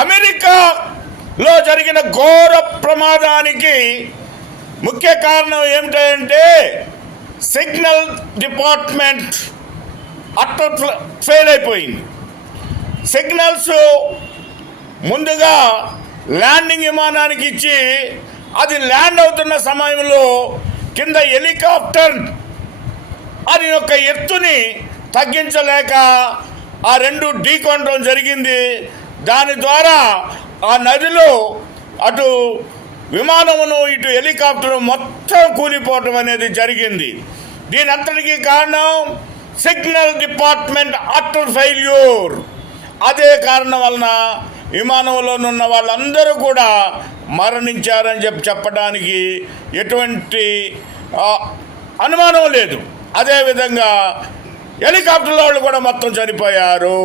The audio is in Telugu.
అమెరికాలో జరిగిన ఘోర ప్రమాదానికి ముఖ్య కారణం ఏమిటంటే సిగ్నల్ డిపార్ట్మెంట్ అట్టర్ ఫెయిల్ అయిపోయింది. సిగ్నల్స్ ముందుగా ల్యాండింగ్ విమానానికి ఇచ్చి అది ల్యాండ్ అవుతున్న సమయంలో కింద హెలికాప్టర్ అది యొక్క ఎత్తుని తగ్గించలేక ఆ రెండు ఢీకొనడం జరిగింది. దాని ద్వారా ఆ నదిలో అటు విమానమును ఇటు హెలికాప్టర్ మొత్తం కూలిపోవటం అనేది జరిగింది. దీని అంతటికీ కారణం సిగ్నల్ డిపార్ట్మెంట్ అట్టర్ ఫెయిల్యూర్. అదే కారణం వలన విమానంలో ఉన్న వాళ్ళందరూ కూడా మరణించారని చెప్పడానికి ఎటువంటి అనుమానం లేదు. అదేవిధంగా హెలికాప్టర్ వాళ్ళు కూడా మొత్తం చనిపోయారు.